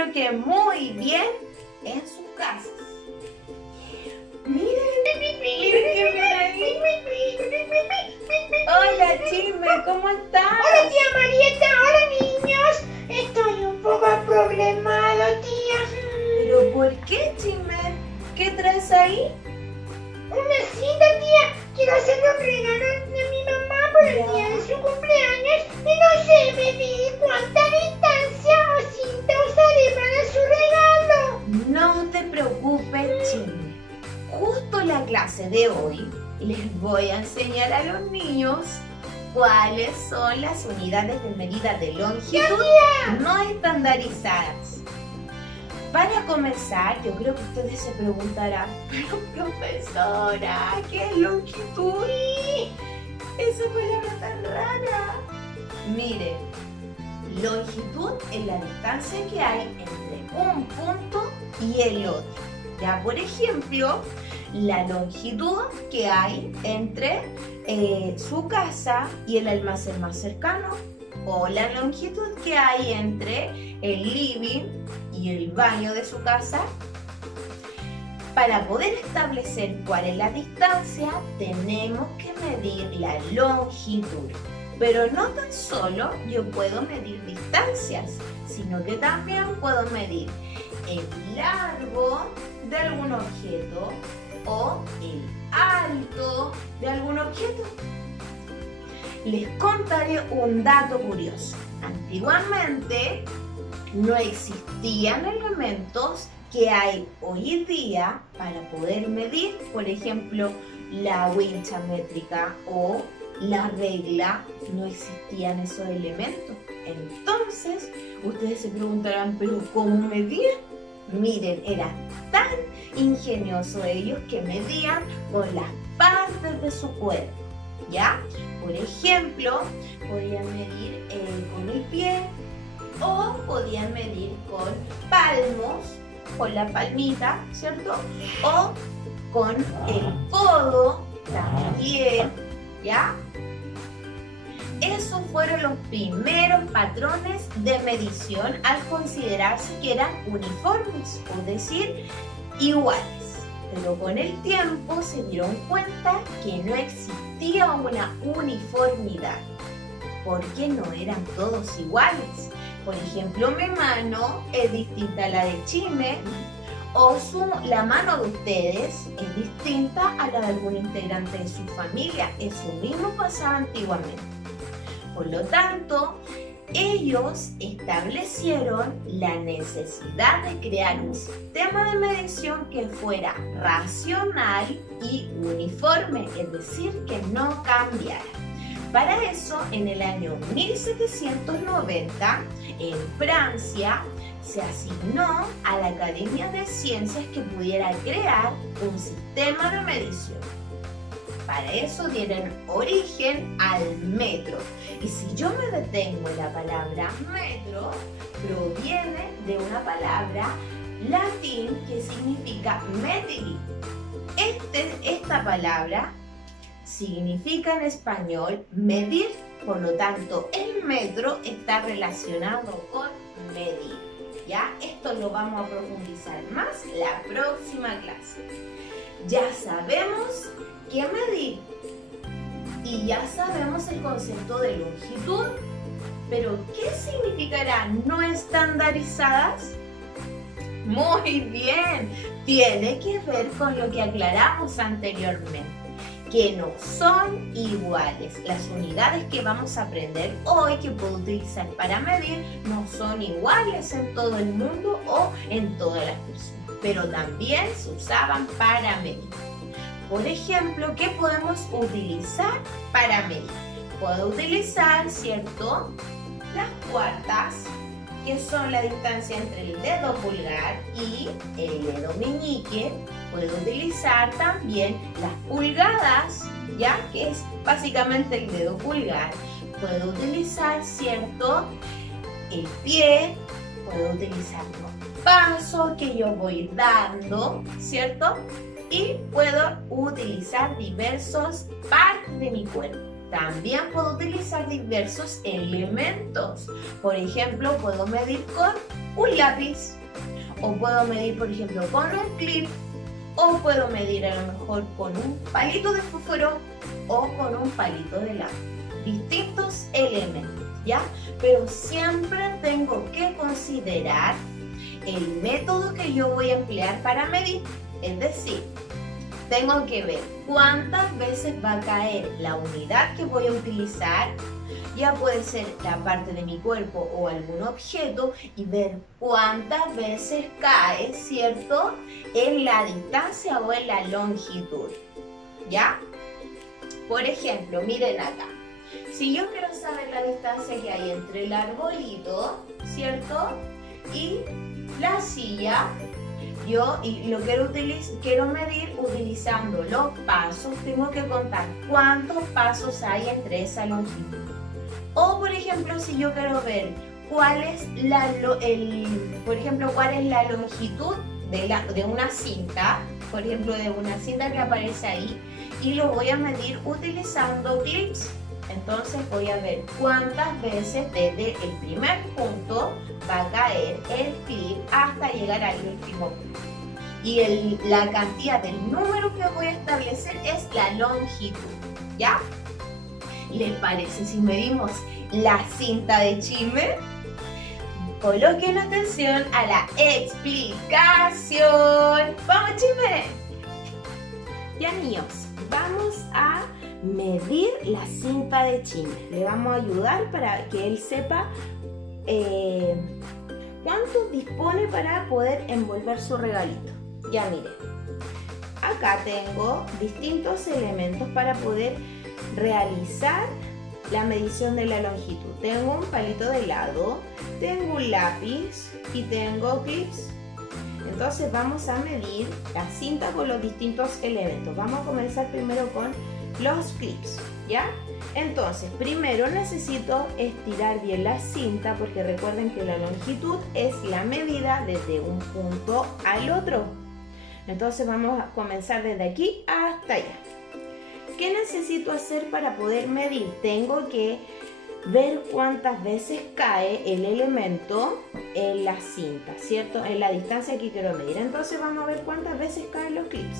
espero que muy bien en sus casas. Miren qué bien ahí. Hola, Chisme, ¿cómo estás? Hola, tía Marieta, hola, niños. Estoy un poco problemado, tía. ¿Pero por qué, Chisme? ¿Qué traes ahí? Una cita, tía. Quiero hacerle un regalo a mi mamá por el día de su cumpleaños y no sé medir cuánta distancia o cinta usaré para su regalo. No te preocupes, Chisme. Justo la clase de hoy les voy a enseñar a los niños cuáles son las unidades de medida de longitud no estandarizadas. Para comenzar, yo creo que ustedes se preguntarán, pero profesora, ¿qué es longitud? Esa palabra tan rara. Miren, longitud es la distancia que hay entre un punto y el otro. Ya, por ejemplo, la longitud que hay entre su casa y el almacén más cercano, o la longitud que hay entre el living y el baño de su casa. Para poder establecer cuál es la distancia, tenemos que medir la longitud. Pero no tan solo yo puedo medir distancias, sino que también puedo medir el largo de algún objeto o el alto de algún objeto. Les contaré un dato curioso. Antiguamente no existían elementos que hay hoy en día para poder medir, por ejemplo, la wincha métrica o la regla. No existían esos elementos. Entonces, ustedes se preguntarán, ¿pero cómo medir? Miren, eran tan ingeniosos ellos que medían con las partes de su cuerpo, ¿ya? Por ejemplo, podían medir con el pie o podían medir con palmos, con la palmita, ¿cierto? O con el codo también, ¿ya? Esos fueron los primeros patrones de medición al considerarse que eran uniformes, es decir, iguales. Pero con el tiempo se dieron cuenta que no existía una uniformidad, porque no eran todos iguales. Por ejemplo, mi mano es distinta a la de Chisme, o la mano de ustedes es distinta a la de algún integrante de su familia. Eso mismo pasaba antiguamente. Por lo tanto, ellos establecieron la necesidad de crear un sistema de medición que fuera racional y uniforme, es decir, que no cambiara. Para eso, en el año 1790, en Francia, se asignó a la Academia de Ciencias que pudiera crear un sistema de medición. Para eso dieron origen al metro. Y si yo me detengo en la palabra metro, proviene de una palabra latín que significa medir. Esta palabra significa en español medir, por lo tanto el metro está relacionado con medir. ¿Ya? Esto lo vamos a profundizar más la próxima clase. Ya sabemos qué medir y ya sabemos el concepto de longitud, pero ¿qué significará no estandarizadas? Muy bien, tiene que ver con lo que aclaramos anteriormente, que no son iguales. Las unidades que vamos a aprender hoy, que puedo utilizar para medir, no son iguales en todo el mundo o en todas las personas, pero también se usaban para medir. Por ejemplo, ¿qué podemos utilizar para medir? Puedo utilizar, ¿cierto?, las cuartas, que son la distancia entre el dedo pulgar y el dedo meñique. Puedo utilizar también las pulgadas, ya que es básicamente el dedo pulgar. Puedo utilizar, ¿cierto?, el pie. Puedo utilizar los pasos que yo voy dando, ¿cierto? Y puedo utilizar diversas partes de mi cuerpo. También puedo utilizar diversos elementos. Por ejemplo, puedo medir con un lápiz, o puedo medir, por ejemplo, con un clip, o puedo medir a lo mejor con un palito de fósforo o con un palito de helado. Distintos elementos, ¿ya? Pero siempre tengo que considerar el método que yo voy a emplear para medir. Es decir, tengo que ver cuántas veces va a caer la unidad que voy a utilizar, ya puede ser la parte de mi cuerpo o algún objeto, y ver cuántas veces cae, ¿cierto?, en la distancia o en la longitud, ¿ya? Por ejemplo, miren acá. Si yo quiero saber la distancia que hay entre el arbolito, ¿cierto?, y la silla, y lo quiero medir utilizando los pasos, tengo que contar cuántos pasos hay entre esa longitud. O por ejemplo, si yo quiero ver cuál es la longitud de una cinta, por ejemplo, de una cinta que aparece ahí, y lo voy a medir utilizando clips. Entonces voy a ver cuántas veces desde el primer punto va a caer el clip hasta llegar al último punto. Y la cantidad del número que voy a establecer es la longitud, ¿ya? ¿Les parece si medimos la cinta de chisme? Coloquen atención a la explicación. ¡Vamos, chisme! Ya, niños, vamos a medir la cinta de chisme. Le vamos a ayudar para que él sepa cuánto dispone para poder envolver su regalito. Ya miren, acá tengo distintos elementos para poder realizar la medición de la longitud. Tengo un palito de helado, tengo un lápiz y tengo clips. Entonces vamos a medir la cinta con los distintos elementos. Vamos a comenzar primero con los clips, ¿ya? Entonces, primero necesito estirar bien la cinta, porque recuerden que la longitud es la medida desde un punto al otro. Entonces vamos a comenzar desde aquí hasta allá. ¿Qué necesito hacer para poder medir? Tengo que ver cuántas veces cae el elemento en la cinta, ¿cierto? En la distancia que quiero medir. Entonces vamos a ver cuántas veces caen los clips.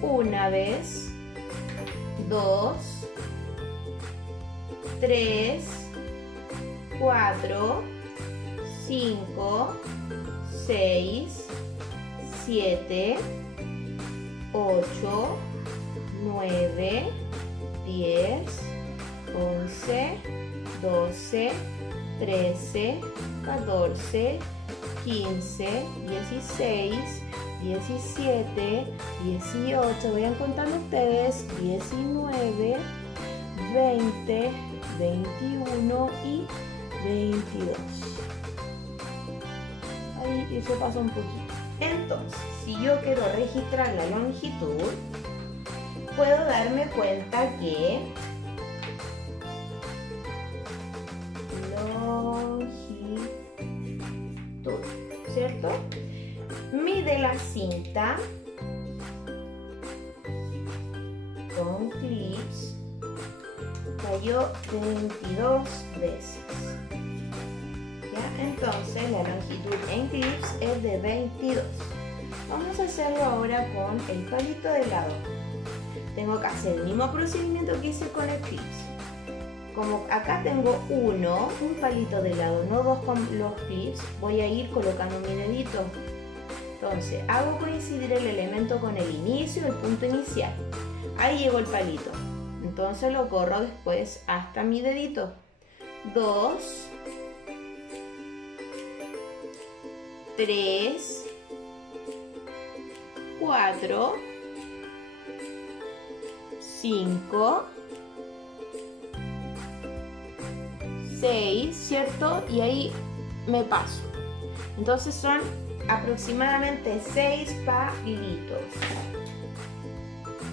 Una vez, 2, 3, 4, 5, 6, 7, 8, 9, 10, 11, 12, 13, 14, 15, 16, 17, 18, vayan contando ustedes, 19, 20, 21 y 22. Ahí eso pasa un poquito. Entonces, si yo quiero registrar la longitud, puedo darme cuenta que longitud, ¿cierto? Mide la cinta con clips, cayó 22 veces. ¿Ya? Entonces la longitud en clips es de 22. Vamos a hacerlo ahora con el palito de helado. Tengo que hacer el mismo procedimiento que hice con el clips. Como acá tengo un palito de helado, no dos con los clips, voy a ir colocando mi dedito. Entonces hago coincidir el elemento con el inicio, el punto inicial. Ahí llegó el palito. Entonces lo corro después hasta mi dedito. 2, 3, 4, 5, 6, ¿cierto? Y ahí me paso. Entonces son aproximadamente 6 palitos.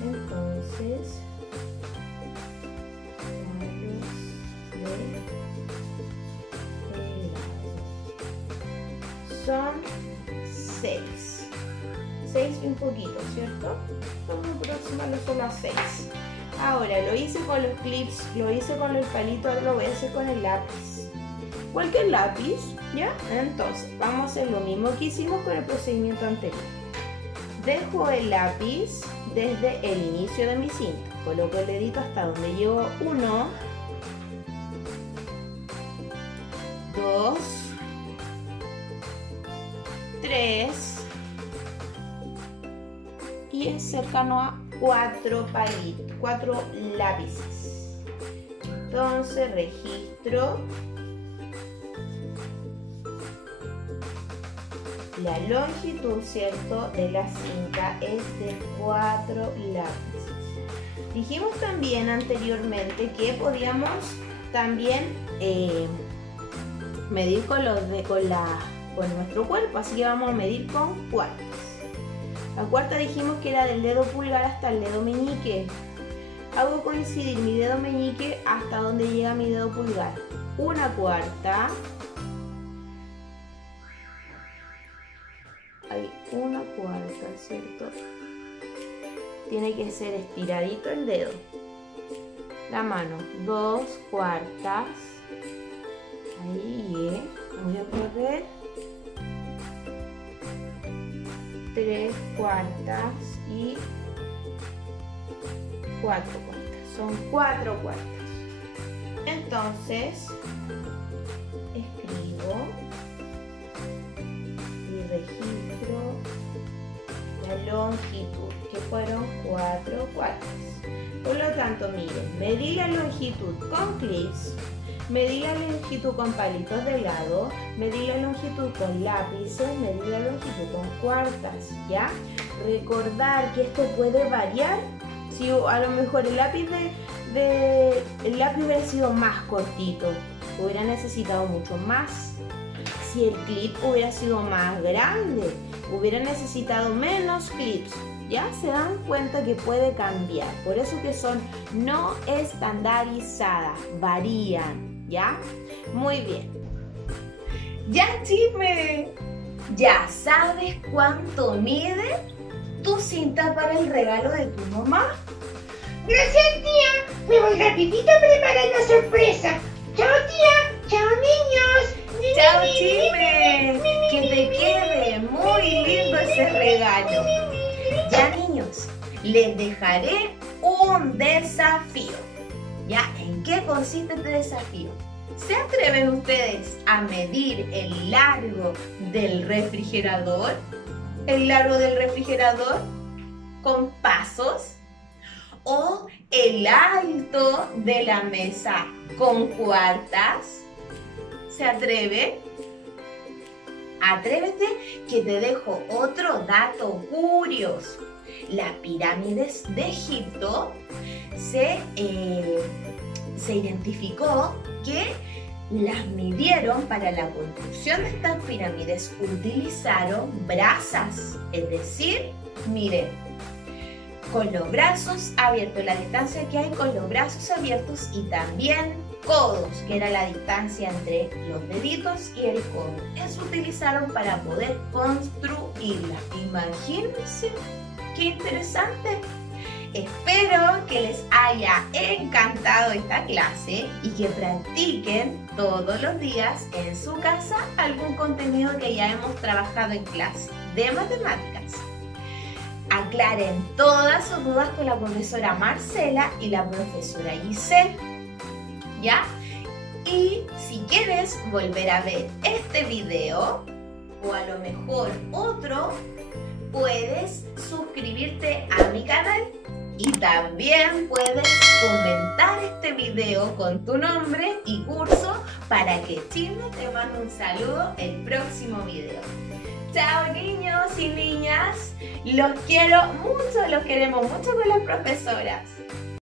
Entonces, son 6. 6 y un poquito, ¿cierto? Vamos a aproximarlo solo a 6. Ahora lo hice con los clips, lo hice con el palito, ahora lo voy a hacer con el lápiz. cualquier lápiz, ¿ya? Entonces, vamos a hacer lo mismo que hicimos con el procedimiento anterior. Dejo el lápiz desde el inicio de mi cinta. Coloco el dedito hasta donde llevo 1, 2, 3 y es cercano a 4 palitos, 4 lápices. Entonces registro la longitud, ¿cierto?, de la cinta es de 4 lápices. Dijimos también anteriormente que podíamos también medir con nuestro cuerpo, así que vamos a medir con cuartas. La cuarta dijimos que era del dedo pulgar hasta el dedo meñique. Hago coincidir mi dedo meñique hasta donde llega mi dedo pulgar. 1/4. Hay 1/4, ¿cierto? Tiene que ser estiradito el dedo. La mano, 2/4. Ahí, voy a correr. 3/4 y 4/4. Son 4/4. Entonces, escribo y registro la longitud, que fueron 4/4. Por lo tanto, miren, medí la longitud con clips, medí la longitud con palitos de lado, medí la longitud con lápices, medí la longitud con cuartas, ¿ya? Recordar que esto puede variar. Si a lo mejor el lápiz hubiera sido más cortito, hubiera necesitado mucho más. Si el clip hubiera sido más grande, hubiera necesitado menos clips. Ya se dan cuenta que puede cambiar. Por eso que son no estandarizadas, varían, ¿ya? Muy bien. Ya, Chisme, ¿ya sabes cuánto mide tu cinta para el regalo de tu mamá? Gracias, tía. Me voy rapidito a preparar la sorpresa. Chao, tía. Chao, niños. Chao, Chisme. Que te quede muy lindo ese regalo. Ya, niños, les dejaré un desafío. ¿Ya? ¿En qué consiste este desafío? ¿Se atreven ustedes a medir el largo del refrigerador? ¿El largo del refrigerador con pasos? ¿O el alto de la mesa con cuartas? ¿Se atreven? Atrévete, que te dejo otro dato curioso. Las pirámides de Egipto se identificó que las midieron para la construcción de estas pirámides. Utilizaron brasas, es decir, miren, con los brazos abiertos, la distancia que hay con los brazos abiertos, y también codos, que era la distancia entre los deditos y el codo. Eso utilizaron para poder construirla. Imagínense, qué interesante. Espero que les haya encantado esta clase y que practiquen todos los días en su casa algún contenido que ya hemos trabajado en clase de matemáticas. Aclaren todas sus dudas con la profesora Marcela y la profesora Giselle, ¿ya? Y si quieres volver a ver este video o a lo mejor otro, puedes suscribirte a mi canal y también puedes comentar este video con tu nombre y curso para que Chisme te mande un saludo el próximo video. Chao, niños y niñas, los quiero mucho, los queremos mucho con las profesoras.